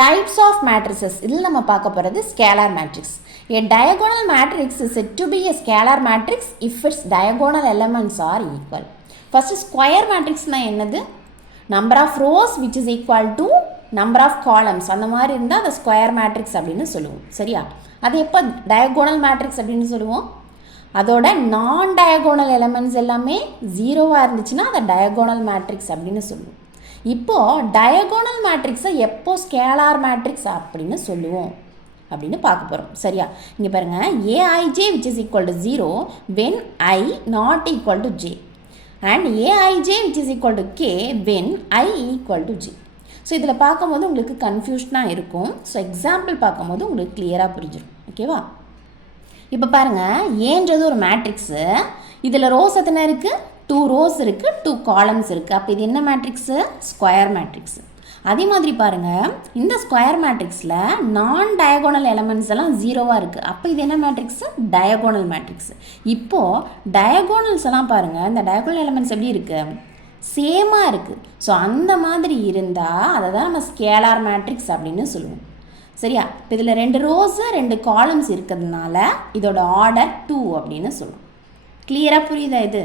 Types of matrices இதில் நம்ம பார்க்க போகிறது scalar matrix. A diagonal matrix is said to be a scalar matrix if its diagonal elements are equal. First, square matrix na என்னது? Number of rows which is equal to number of columns. அந்த மாதிரி இருந்தால் அதை square matrix அப்படின்னு சொல்லுவோம். சரியா? அது எப்போ டயகோனல் மேட்ரிக்ஸ் அப்படின்னு சொல்லுவோம்? அதோட நான் டயகோனல் எலமெண்ட்ஸ் எல்லாமே ஜீரோவாக இருந்துச்சுன்னா அதை டயகோனல் மேட்ரிக்ஸ் அப்படின்னு சொல்லுவோம். இப்போது டயகோனல் மேட்ரிக்ஸை எப்போ ஸ்கேலார் மேட்ரிக்ஸ் அப்படின்னு சொல்லுவோம் அப்படின்னு பார்க்க போகிறோம். சரியா? இங்கே பாருங்கள், AIJ which is equal to 0 when I not equal to J and AIJ which is equal to K when I equal to J. So இதில் பார்க்கும்போது உங்களுக்கு கன்ஃபியூஷனாக இருக்கும். ஸோ எக்ஸாம்பிள் பார்க்கும்போது உங்களுக்கு கிளியராக புரிஞ்சிடும். ஓகேவா? இப்போ பாருங்கள், ஏன்றது ஒரு மேட்ரிக்ஸு. இதில் ரோஸ் எத்தனை இருக்குது? 2 ரோஸ் இருக்குது, 2 காலம்ஸ் இருக்குது. அப்போ இது என்ன மேட்ரிக்ஸு? Square matrix. அதே மாதிரி பாருங்கள், இந்த ஸ்கொயர் மேட்ரிக்ஸில் நான் டயகோனல் எலமெண்ட்ஸ் எல்லாம் ஜீரோவாக இருக்குது. அப்போ இது என்ன மேட்ரிக்ஸு? Diagonal matrix. இப்போது டயகோனல்ஸ் எல்லாம் பாருங்கள், இந்த டயகோனல் எலமெண்ட்ஸ் எப்படி இருக்குது? சேமாக இருக்குது. ஸோ அந்த மாதிரி இருந்தால் அதை தான் நம்ம ஸ்கேலார் மேட்ரிக்ஸ் அப்படின்னு சொல்லுவோம். சரியா? இப்போ இதில் 2 ரோஸு 2 காலம்ஸ் இருக்கிறதுனால இதோட ஆர்டர் 2 அப்படின்னு சொல்லுவோம். கிளியராக புரியுதா இது?